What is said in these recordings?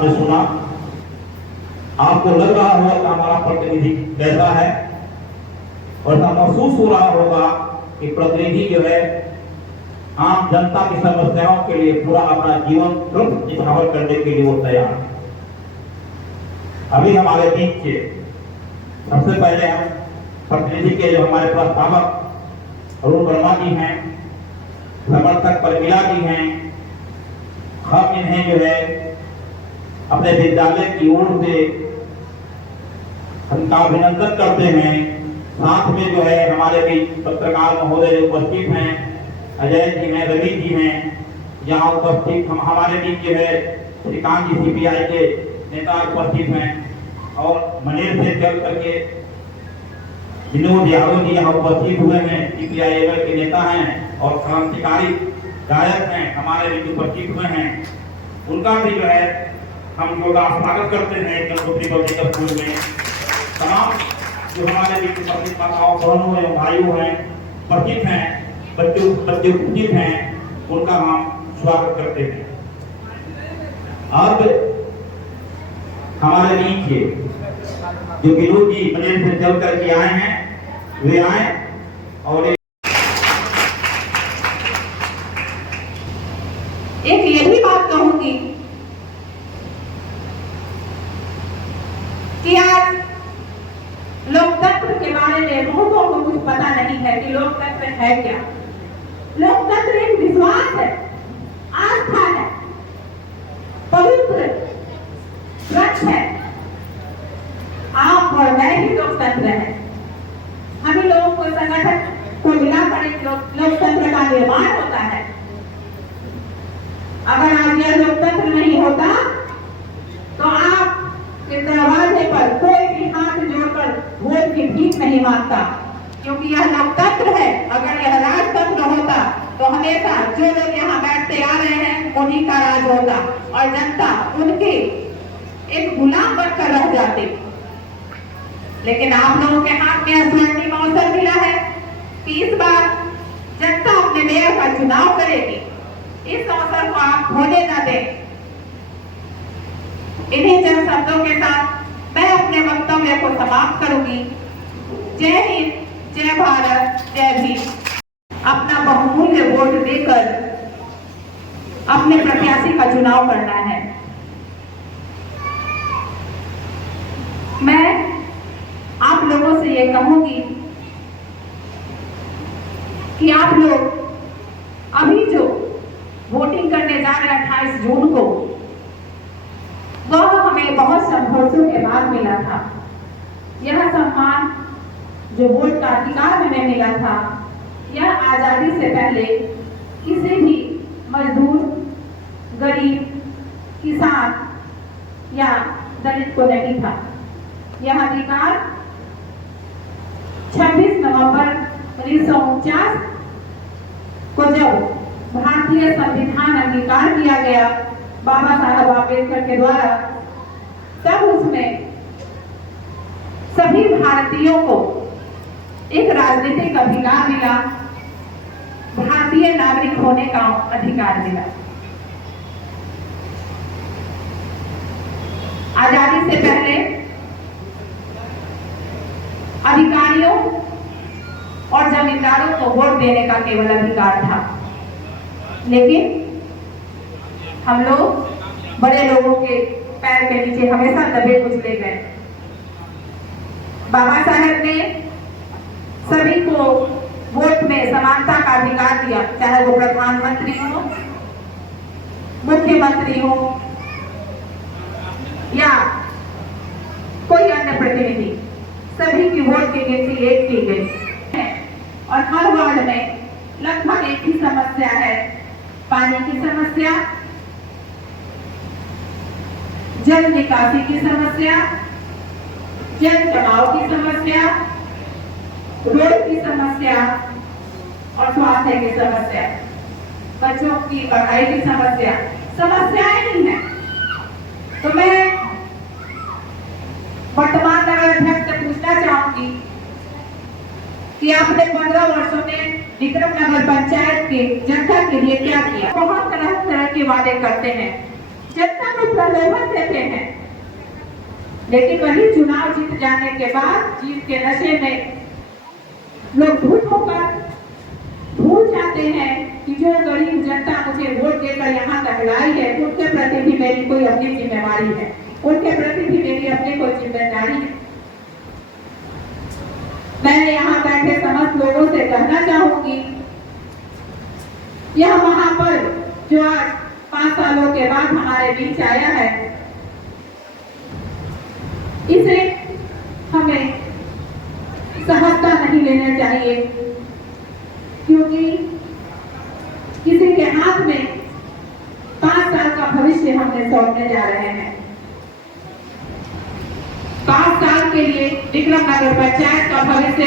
आपने सुना, आपको लग रहा होगा कि हमारा प्रतिनिधि कैसा है, और ऐसा महसूस हो रहा होगा कि प्रतिनिधि जो है आम जनता की समस्याओं के लिए पूरा अपना जीवन न्यौछावर करने के लिए वो तैयार है। अभी हमारे बीच के सबसे पहले हम प्रतिनिधि के जो हमारे प्रस्तावक अरुण वर्मा जी हैं, समर्थक परमिला जी हैं, हम इन्हें जो है अपने विद्यालय की ओर से उनका अभिनंदन करते हैं। साथ में जो है हमारे बीच पत्रकार महोदय उपस्थित हैं, अजय जी हैं, रवि जी हैं, यहाँ उपस्थित हम हमारे बीच जो है श्रीकांत जी सीपीआई के नेता उपस्थित हैं, और मनेर से चल करके विनोद यादव जी यहाँ उपस्थित हुए हैं, सीपीआई के नेता हैं और क्रांतिकारी गायक हैं, हमारे बीच उपस्थित हुए हैं। उनका भी जो है हम लोग स्वागत करते हैं गंगोत्री पब्लिक स्कूल में। तमाम जो हमारे बीच उपस्थित माताओं बहनों एवं भाइयों हैं, उपस्थित हैं, बच्चे उपस्थित हैं, उनका हम स्वागत करते हैं। अब हमारे बीच जो विनोद जी मनेर से चल करके आए हैं, वे आए और एक ये भी बात कहूंगी कि आज लोकतंत्र के बारे में बहुतों को कुछ पता नहीं है कि लोकतंत्र है क्या। लोकतंत्र एक विश्वास है, आस्था है, पवित्र वृक्ष है। आप और मैं ही लोकतंत्र है। हम ही लोगों को संगठन को मिलाकर एक लोकतंत्र का निर्माण होता है। अगर आज यह लोकतंत्र नहीं होता तो आप के दरवाजे पर कोई भी हाथ जोड़कर वोट की भीख नहीं मांगता, क्योंकि यह लोकतंत्र है। अगर यह राजतंत्र होता तो हमेशा जो लोग यहाँ बैठते आ रहे हैं उन्हीं का राज होता और जनता उनके एक गुलाम बनकर रह जाती। लेकिन आप लोगों के हाथ में स्वर्णिम अवसर मिला है कि इस बार जनता अपने मेयर का चुनाव करेगी। इस अवसर को आप होने न दें। इन्हीं चंद शब्दों के साथ मैं अपने वक्तव्य को समाप्त करूंगी। जय हिंद, जय भारत, जय भीम। अपना बहुमूल्य वोट देकर अपने प्रत्याशी का चुनाव करना है। मैं आप लोगों से ये कहूंगी कि आप लोग अभी जो वोटिंग करने जा रहे हैं 28 जून को, वह हमें बहुत संघर्षों के बाद मिला था। यह सम्मान जो वोट का अधिकार हमें मिला था, यह आजादी से पहले किसी भी मजदूर, गरीब, किसान या दलित को नहीं था। यह अधिकार 26 नवंबर 1949 को जब भारतीय संविधान अंगीकार किया गया बाबा साहब आम्बेडकर के द्वारा, तब उसमें सभी भारतीयों को एक राजनीतिक अधिकार मिला, भारतीय नागरिक होने का अधिकार मिला। आजादी से पहले अधिकारियों और जमींदारों को वोट देने का केवल अधिकार था, लेकिन हम लोग बड़े लोगों के पैर के नीचे हमेशा दबे कुचले गए। बाबा साहब ने सभी को वोट में समानता का अधिकार दिया, चाहे वो प्रधानमंत्री हो, मुख्यमंत्री हो या कोई अन्य प्रतिनिधि, सभी की वोट की गिनती एक की गई और हर वार्ड में लगभग एक ही समस्या है, पानी की समस्या, जल निकासी की समस्या, जल जमाव की समस्या, रोड की समस्या और स्वास्थ्य की समस्या, बच्चों की पढ़ाई की समस्या। समस्याएं नहीं है। तो मैं वर्तमान नगर अध्यक्ष से पूछना चाहूंगी कि आपने 15 वर्षों में विक्रम नगर पंचायत के जनता के लिए क्या किया। बहुत तरह तरह के वादे करते हैं, जनता को प्रलोभन देते हैं, लेकिन वही चुनाव जीत जाने के बाद जीत के नशे में लोग भूत होकर भूल जाते हैं कि जो गरीब जनता मुझे वोट देकर यहाँ तक लाई है, उनके प्रति भी मेरी कोई अपनी जिम्मेवारी है, उनके प्रति भी मेरी अपनी कोई जिम्मेदारी है। मैं यहाँ बैठे समस्त लोगों से कहना चाहूंगी, यह महापर्व जो आज 5 सालों के बाद हमारे बीच आया है, इसे हमें सहजता नहीं लेना चाहिए, क्योंकि किसी के हाथ में 5 साल का भविष्य हमने सौंपने जा रहे हैं। 5 साल के लिए विक्रम नगर पंचायत का भविष्य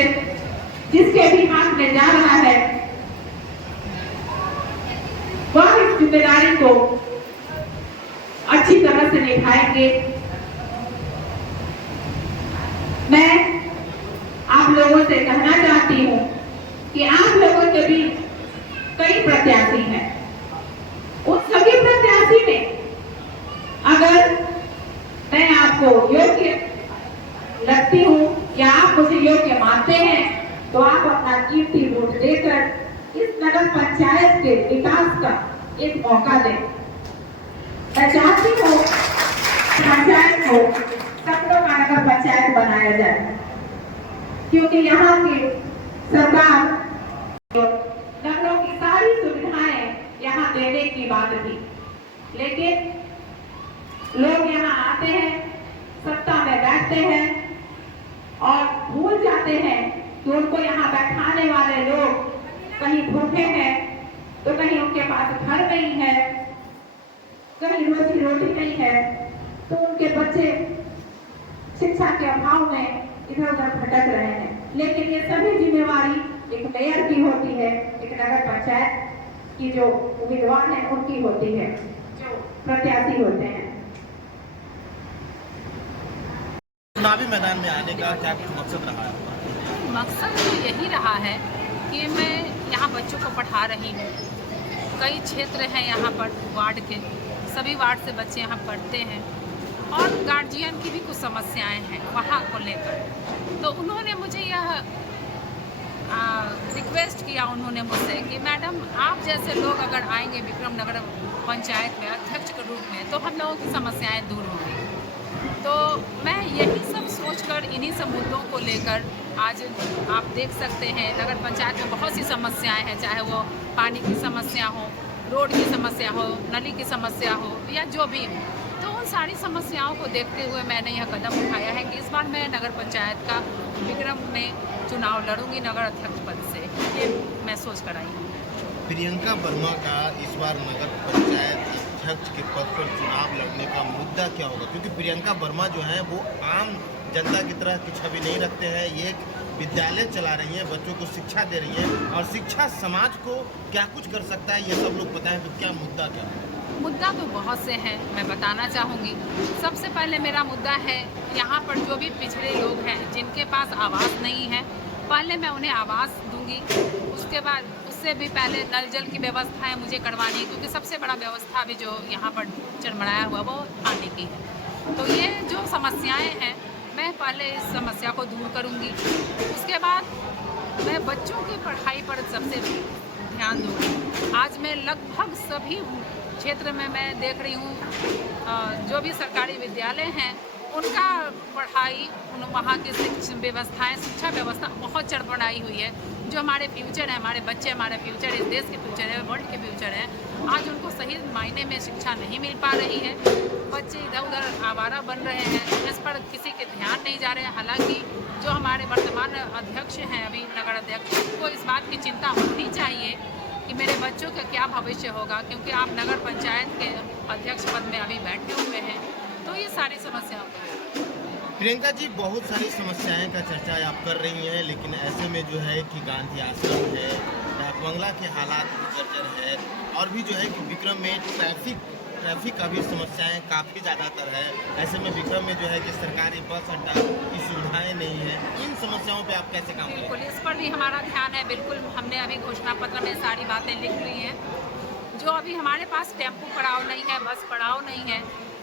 जिसके भी हाथ में जा रहा है, वह इस जिम्मेदारी को अच्छी तरह से निभाएंगे। मैं आप लोगों से कहना चाहती हूँ कि आप लोगों के भी कई प्रत्याशी हैं, उन सभी प्रत्याशी में अगर मैं आपको योग्य लगती हूँ या आप मुझे योग्य मानते हैं, तो आप अपना कीमती वोट देकर इस नगर पंचायत के विकास का एक मौका दें। मैं चाहती हूँ पंचायत को सपनों का नगर पंचायत बनाया जाए, क्योंकि यहाँ की सरकार नगरों की सारी सुविधाएं यहाँ देने की बात थी, लेकिन लोग यहाँ आते हैं, सत्ता में बैठते हैं और भूल जाते हैं कि उनको यहाँ बैठाने वाले लोग कहीं भूखे हैं, तो कहीं उनके पास घर नहीं है, कहीं रोजी रोटी नहीं है, तो उनके बच्चे शिक्षा के अभाव में इधर उधर भटक रहे हैं। लेकिन ये सभी जिम्मेवारी एक मेयर की होती है, एक नगर पंचायत की जो उम्मीदवार हैं उनकी होती है, जो प्रत्याशी होते हैं। चुनावी मैदान में आने का क्या मकसद रहा है? मकसद तो यही रहा है कि मैं यहाँ बच्चों को पढ़ा रही हूँ। कई क्षेत्र हैं यहाँ पर वार्ड के, सभी वार्ड से बच्चे यहाँ पढ़ते हैं और गार्जियन की भी कुछ समस्याएं हैं वहाँ को लेकर। तो उन्होंने मुझे यह रिक्वेस्ट किया उन्होंने मुझसे कि मैडम आप जैसे लोग अगर आएंगे विक्रम नगर पंचायत में अध्यक्ष के रूप में, तो हम लोगों की समस्याएं दूर होंगी। तो मैं यही सब सोचकर इन्हीं सब मुद्दों को लेकर आज आप देख सकते हैं नगर पंचायत में बहुत सी समस्याएं हैं, चाहे वो पानी की समस्या हो, रोड की समस्या हो, नली की समस्या हो या जो भी हो। तो उन सारी समस्याओं को देखते हुए मैंने यह कदम उठाया है कि इस बार मैं नगर पंचायत का विक्रम में चुनाव लड़ूंगी नगर अध्यक्ष पद से। ये मैं सोच कर आई हूँ। प्रियंका वर्मा का इस बार नगर पंचायत अध्यक्ष के पद पर चुनाव लड़ने का मुद्दा क्या होगा? क्योंकि प्रियंका वर्मा जो है वो आम जनता की तरह की छवि नहीं रखते हैं, ये एक विद्यालय चला रही हैं, बच्चों को शिक्षा दे रही हैं और शिक्षा समाज को क्या कुछ कर सकता है ये सब लोग पता है। तो क्या मुद्दा क्या है? मुद्दा तो बहुत से हैं, मैं बताना चाहूँगी। सबसे पहले मेरा मुद्दा है यहाँ पर जो भी पिछड़े लोग हैं जिनके पास आवास नहीं है, पहले मैं उन्हें आवास दूंगी। उसके बाद उससे भी पहले नल जल की व्यवस्थाएं मुझे करवानी है, क्योंकि सबसे बड़ा व्यवस्था भी जो यहाँ पर चरमराया हुआ वो पानी की है। तो ये जो समस्याएं हैं मैं पहले इस समस्या को दूर करूँगी। उसके बाद मैं बच्चों की पढ़ाई पर सबसे ध्यान दूँगी। आज मैं लगभग सभी क्षेत्र में मैं देख रही हूँ जो भी सरकारी विद्यालय हैं उनका पढ़ाई, वहाँ की व्यवस्थाएं, शिक्षा व्यवस्था बहुत चरमराई हुई है। जो हमारे फ्यूचर है, हमारे बच्चे हमारे फ्यूचर, इस देश के फ्यूचर है, वर्ल्ड के फ्यूचर है, आज उनको सही मायने में शिक्षा नहीं मिल पा रही है। बच्चे इधर उधर आवारा बन रहे हैं, इस पर किसी के ध्यान नहीं जा रहे हैं। हालांकि जो हमारे वर्तमान अध्यक्ष हैं अभी नगर अध्यक्ष, उनको इस बात की चिंता होनी चाहिए कि मेरे बच्चों का क्या भविष्य होगा, क्योंकि आप नगर पंचायत के अध्यक्ष पद में अभी बैठे हुए हैं। तो ये सारी समस्याएं। प्रियंका जी, बहुत सारी समस्याएं का चर्चा आप कर रही हैं, लेकिन ऐसे में जो है कि गांधी आश्रम है, डाकबंगला के हालात जर्जर है और भी जो है कि विक्रम में ट्रैफिक का भी समस्याएं काफ़ी ज़्यादातर है। ऐसे में विक्रम में जो है कि सरकारी बस अड्डा की सुविधाएं नहीं है। इन समस्याओं पे आप कैसे काम करेंगे? बिल्कुल, इस पर भी हमारा ध्यान है। बिल्कुल, हमने अभी घोषणा पत्र में सारी बातें लिख ली हैं। जो अभी हमारे पास टेम्पो पड़ाव नहीं है, बस पड़ाव नहीं है,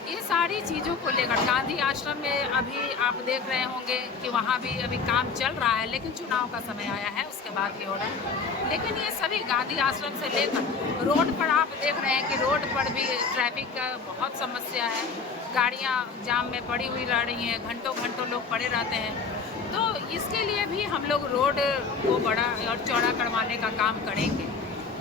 ये सारी चीज़ों को लेकर गांधी आश्रम में अभी आप देख रहे होंगे कि वहाँ भी अभी काम चल रहा है, लेकिन चुनाव का समय आया है उसके बाद की ऑर्डर। लेकिन ये सभी गांधी आश्रम से लेकर रोड पर आप देख रहे हैं कि रोड पर भी ट्रैफिक का बहुत समस्या है, गाड़ियाँ जाम में पड़ी हुई रह रही हैं, घंटों घंटों लोग पड़े रहते हैं। तो इसके लिए भी हम लोग रोड को बड़ा और चौड़ा करवाने का काम करेंगे।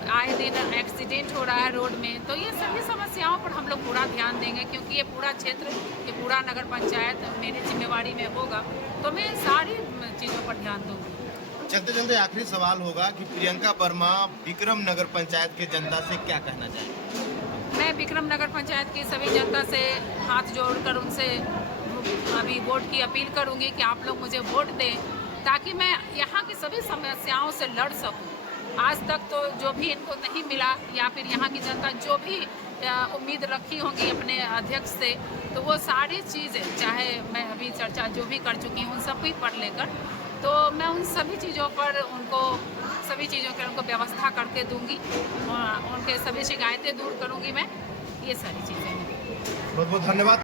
आए दिन एक्सीडेंट हो रहा है रोड में, तो ये सभी समस्याओं पर हम लोग पूरा ध्यान देंगे, क्योंकि ये पूरा क्षेत्र, ये पूरा नगर पंचायत मेरी जिम्मेवारी में होगा, तो मैं सारी चीज़ों पर ध्यान दूँगी। चलते चलते आखिरी सवाल होगा कि प्रियंका वर्मा विक्रम नगर पंचायत के जनता से क्या कहना चाहेंगे? मैं विक्रम नगर पंचायत की सभी जनता से हाथ जोड़कर उनसे अभी वोट की अपील करूँगी कि आप लोग मुझे वोट दें, ताकि मैं यहाँ की सभी समस्याओं से लड़ सकूँ। आज तक तो जो भी इनको नहीं मिला, या फिर यहाँ की जनता जो भी उम्मीद रखी होगी अपने अध्यक्ष से, तो वो सारी चीज़ें, चाहे मैं अभी चर्चा जो भी कर चुकी हूँ उन सभी पर लेकर, तो मैं उन सभी चीज़ों पर उनको सभी चीज़ों की उनको व्यवस्था करके दूंगी, उनके सभी शिकायतें दूर करूंगी मैं, ये सारी चीज़ें हैं। बहुत बहुत धन्यवाद।